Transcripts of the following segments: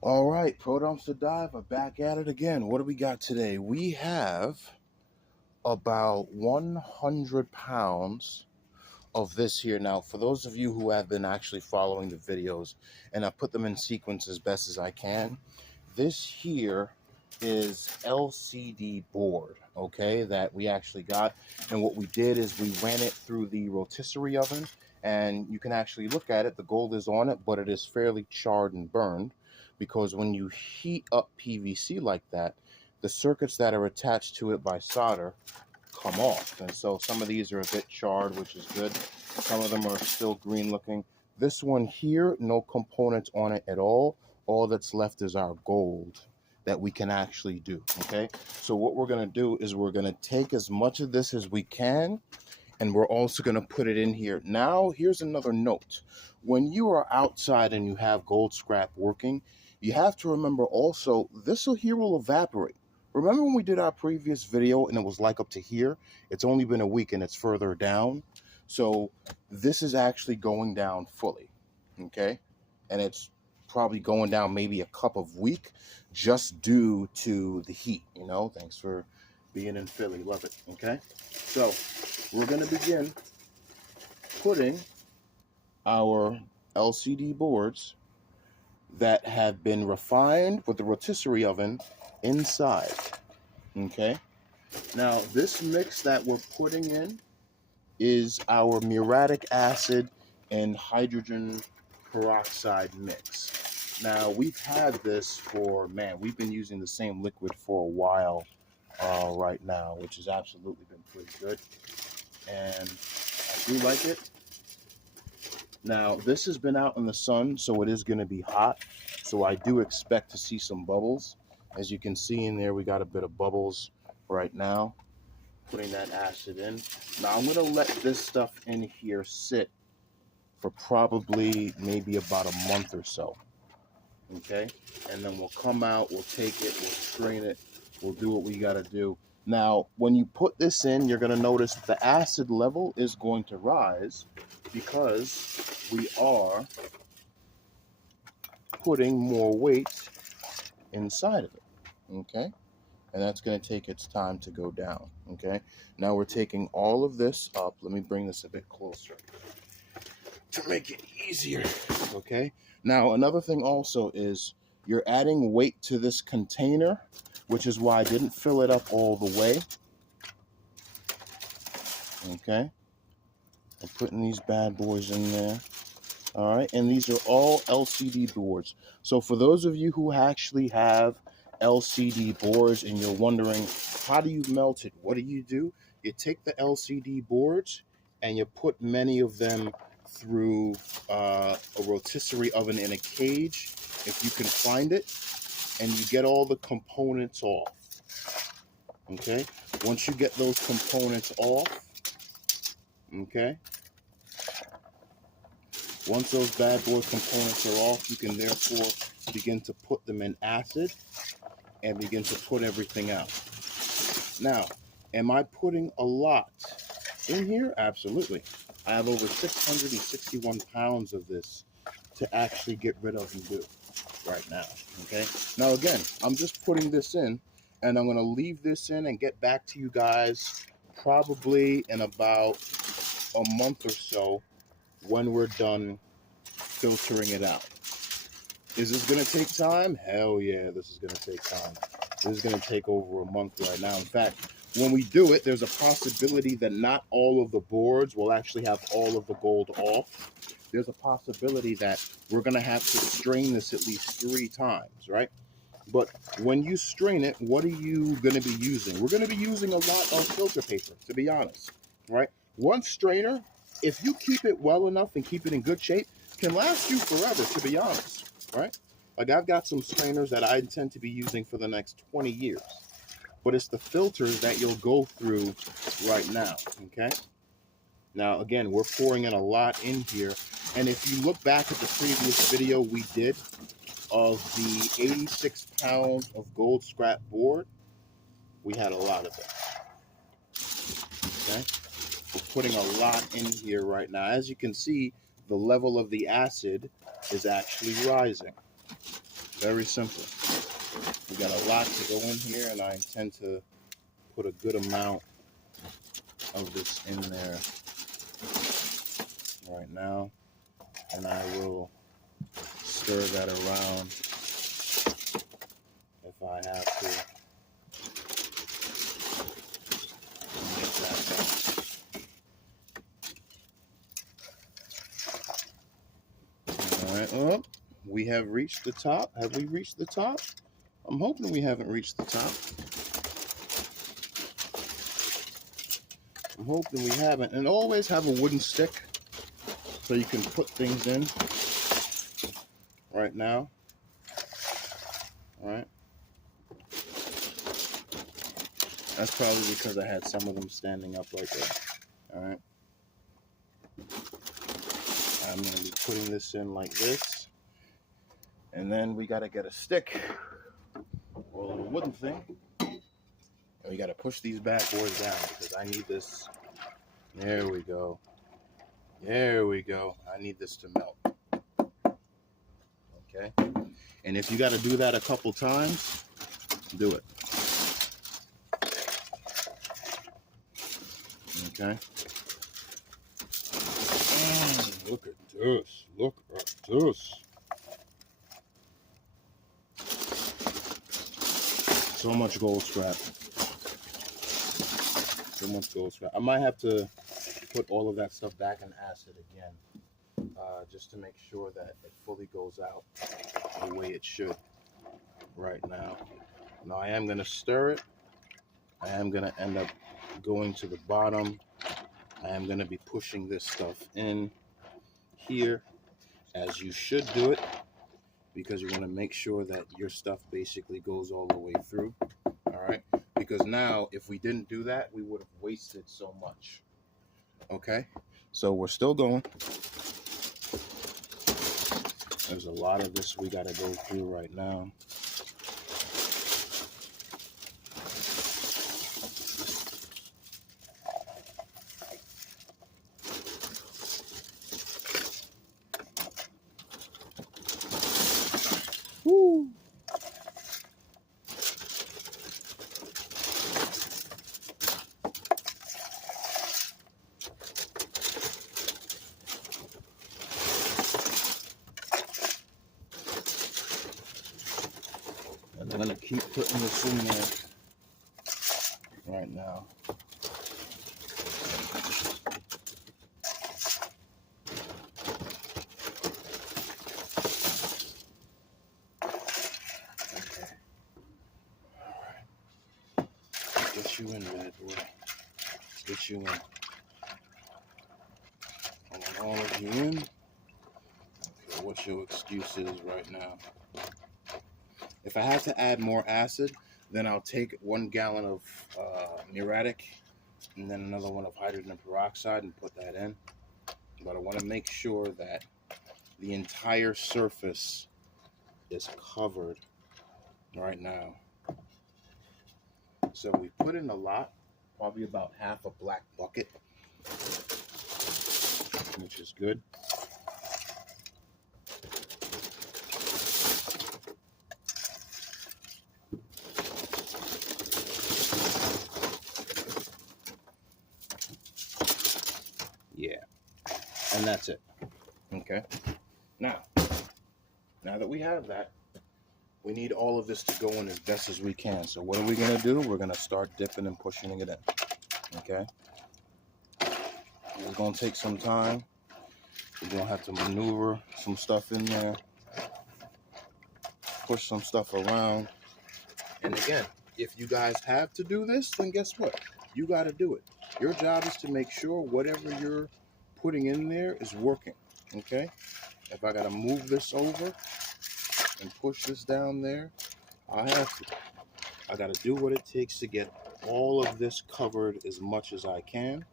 All right, Pro Dumpster Diver back at it again. What do we got today? We have about 100 pounds of this here. Now, for those of you who have been actually following the videos, and I put them in sequence as best as I can, this here is LCD board, okay, that we actually got. And what we did is we ran it through the rotisserie oven, and you can actually look at it. The gold is on it, but it is fairly charred and burned, because when you heat up PVC like that, the circuits that are attached to it by solder come off. And so some of these are a bit charred, which is good. Some of them are still green looking. This one here, no components on it at all. All that's left is our gold that we can actually do, okay? So what we're gonna do is we're gonna take as much of this as we can, and we're also gonna put it in here. Now, here's another note. When you are outside and you have gold scrap working, you have to remember also, this here will evaporate. Remember when we did our previous video and it was like up to here? It's only been a week and it's further down. So this is actually going down fully, okay? And it's probably going down maybe a cup of week just due to the heat, you know? Thanks for being in Philly, love it, okay? So we're gonna begin putting our LCD boards that have been refined with the rotisserie oven inside, okay? Now, this mix that we're putting in is our muriatic acid and hydrogen peroxide mix. Now, we've had this for, man, we've been using the same liquid for a while right now, which has absolutely been pretty good. And I do like it. Now, this has been out in the sun, so it is going to be hot. So I do expect to see some bubbles. As you can see in there, we got a bit of bubbles right now. Putting that acid in. Now, I'm going to let this stuff in here sit for probably maybe about a month or so. Okay? And then we'll come out, we'll take it, we'll strain it, we'll do what we got to do. Now, when you put this in, you're going to notice the acid level is going to rise because we are putting more weight inside of it, okay? And that's going to take its time to go down, okay? Now we're taking all of this up. Let me bring this a bit closer to make it easier, okay? Now, another thing also is you're adding weight to this container, which is why I didn't fill it up all the way, okay? I'm putting these bad boys in there. All right, and these are all LCD boards. So for those of you who actually have LCD boards and you're wondering, how do you melt it? What do? You take the LCD boards and you put many of them through a rotisserie oven in a cage, if you can find it, and you get all the components off, okay? Once you get those components off, okay? Once those bad boy components are off, you can therefore begin to put them in acid and begin to put everything out. Now, am I putting a lot in here? Absolutely. I have over 661 pounds of this to actually get rid of and do right now, okay? Now, again, I'm just putting this in, and I'm going to leave this in and get back to you guys probably in about a month or so when we're done filtering it out. Is this going to take time? Hell yeah, this is going to take time. This is going to take over a month right now. In fact, when we do it, there's a possibility that not all of the boards will actually have all of the gold off. There's a possibility that we're going to have to strain this at least 3 times, right? But when you strain it, what are you going to be using? We're going to be using a lot of filter paper, to be honest, right? One strainer, if you keep it well enough and keep it in good shape, can last you forever, to be honest, right? Like, I've got some strainers that I intend to be using for the next 20 years. But it's the filters that you'll go through right now, okay? Now, again, we're pouring in a lot in here. And if you look back at the previous video we did of the 86 pounds of gold scrap board, we had a lot of it, okay? We're putting a lot in here right now. As you can see, the level of the acid is actually rising. Very simple. We got a lot to go in here, and I intend to put a good amount of this in there right now, and I will stir that around if I have to. Make that. All right, well, we have reached the top. Have we reached the top? I'm hoping we haven't reached the top. I'm hoping we haven't. And always have a wooden stick so you can put things in right now. All right. That's probably because I had some of them standing up like that. All right. I'm going to be putting this in like this. And then we got to get a stick or a little wooden thing. And we got to push these bad boys down because I need this. There we go. There we go. I need this to melt. Okay. And if you got to do that a couple times, do it. Okay. Look at this. Look at this. So much gold scrap. So much gold scrap. I might have to put all of that stuff back in acid again, just to make sure that it fully goes out the way it should right now. Now I am going to stir it. I am going to end up going to the bottom. I am going to be pushing this stuff in here, as you should do it, because you want to make sure that your stuff basically goes all the way through. All right, because now if we didn't do that, we would have wasted so much. Okay, so we're still going. There's a lot of this we got to go through right now. Woo. And I'm going to keep putting this in there right now. Get you in, bad boy. Get you in. I want all of you in. Okay, what your excuse is right now. If I have to add more acid, then I'll take 1 gallon of muriatic and then another one of hydrogen peroxide and put that in. But I want to make sure that the entire surface is covered right now. So we put in a lot, probably about half a black bucket, which is good. Yeah, and that's it. Okay, now that we have that, we need all of this to go in as best as we can. So what are we going to do? We're going to start dipping and pushing it in. Okay, it's going to take some time. We're going to have to maneuver some stuff in there, push some stuff around. And again, if you guys have to do this, then guess what? You got to do it. Your job is to make sure whatever you're putting in there is working. Okay, if I got to move this over and push this down there, I have to. I got to do what it takes to get all of this covered as much as I can.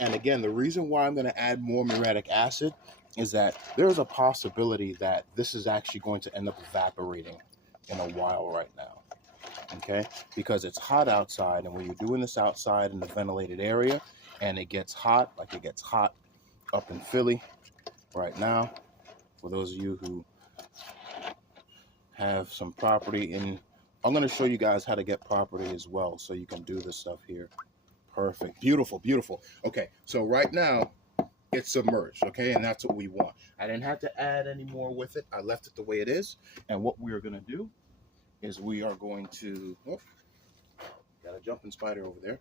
And again, the reason why I'm going to add more muriatic acid is that there's a possibility that this is actually going to end up evaporating in a while right now. Okay, because it's hot outside, and when you're doing this outside in the ventilated area and it gets hot, like it gets hot up in Philly right now, for those of you who have some property in. I'm going to show you guys how to get property as well, so you can do this stuff here. Perfect. Beautiful, beautiful. Okay, so right now it's submerged, okay, and that's what we want. I didn't have to add any more with it. I left it the way it is, and what we are going to do is we are going to, oh, got a jumping spider over there.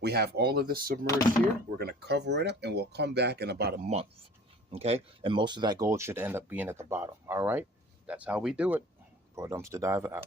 We have all of this submerged here. We're going to cover it up, and we'll come back in about a month, okay, and most of that gold should end up being at the bottom. All right, that's how we do it. Pro Dumpster Diver out.